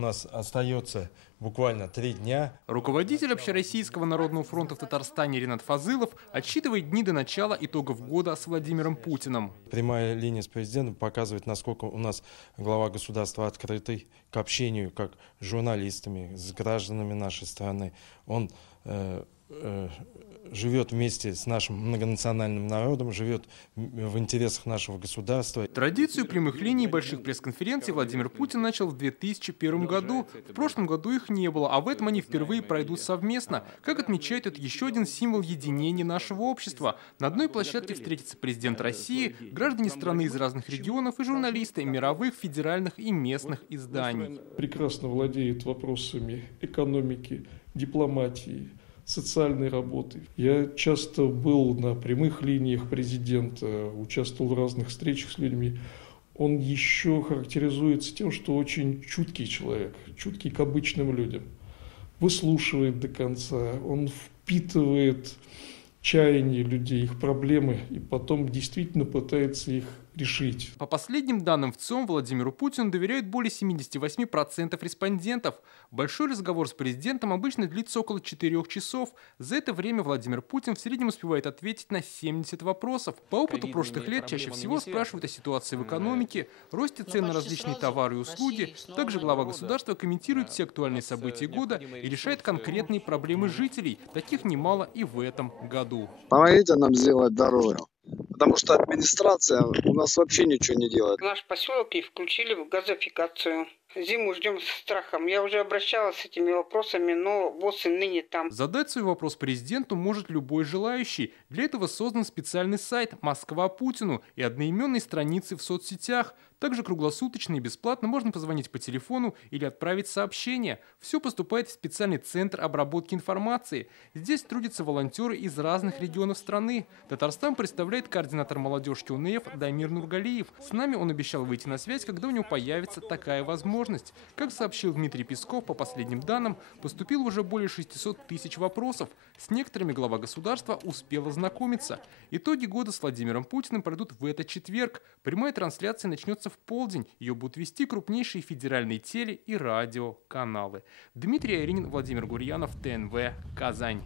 нас остается буквально 3 дня. Руководитель Общероссийского народного фронта в Татарстане Ринат Фазылов отсчитывает дни до начала итогов года с Владимиром Путиным. Прямая линия с президентом показывает, насколько у нас глава государства открытый к общению, как с журналистами, с гражданами нашей страны. Он живет вместе с нашим многонациональным народом, живет в интересах нашего государства. Традицию прямых линий и больших пресс-конференций Владимир Путин начал в 2001 году. В прошлом году их не было, а в этом они впервые пройдут совместно. Как отмечают, это еще один символ единения нашего общества. На одной площадке встретятся президент России, граждане страны из разных регионов и журналисты мировых, федеральных и местных изданий. Прекрасно владеет вопросами экономики, дипломатии, социальной работы. Я часто был на прямых линиях президента, участвовал в разных встречах с людьми. Он еще характеризуется тем, что очень чуткий человек, чуткий к обычным людям. Выслушивает до конца, он впитывает чаяния людей, их проблемы, и потом действительно пытается их решить. По последним данным в ЦИОМ Владимиру Путину доверяют более 78% респондентов. Большой разговор с президентом обычно длится около 4 часов. За это время Владимир Путин в среднем успевает ответить на 70 вопросов. По опыту прошлых лет чаще всего спрашивают о ситуации в экономике, росте цен на различные товары и услуги. Также глава государства комментирует все актуальные события года и решает конкретные проблемы жителей. Таких немало и в этом году. Помогите нам сделать дорогу. Потому что администрация у нас вообще ничего не делает. Наш поселок и включили в газификацию. Зиму ждем с страхом. Я уже обращалась с этими вопросами, но боссы ныне там. Задать свой вопрос президенту может любой желающий. Для этого создан специальный сайт «Москва Путину» и одноименные страницы в соцсетях. Также круглосуточно и бесплатно можно позвонить по телефону или отправить сообщение. Все поступает в специальный центр обработки информации. Здесь трудятся волонтеры из разных регионов страны. Татарстан представляет координатор молодежки УНФ Дамир Нургалиев. С нами он обещал выйти на связь, когда у него появится такая возможность. Как сообщил Дмитрий Песков, по последним данным, поступило уже более 600 тысяч вопросов. С некоторыми глава государства успел ознакомиться. Итоги года с Владимиром Путиным пройдут в этот четверг. Прямая трансляция начнется в полдень. Ее будут вести крупнейшие федеральные теле- и радиоканалы. Дмитрий Айринин, Владимир Гурьянов, ТНВ, Казань.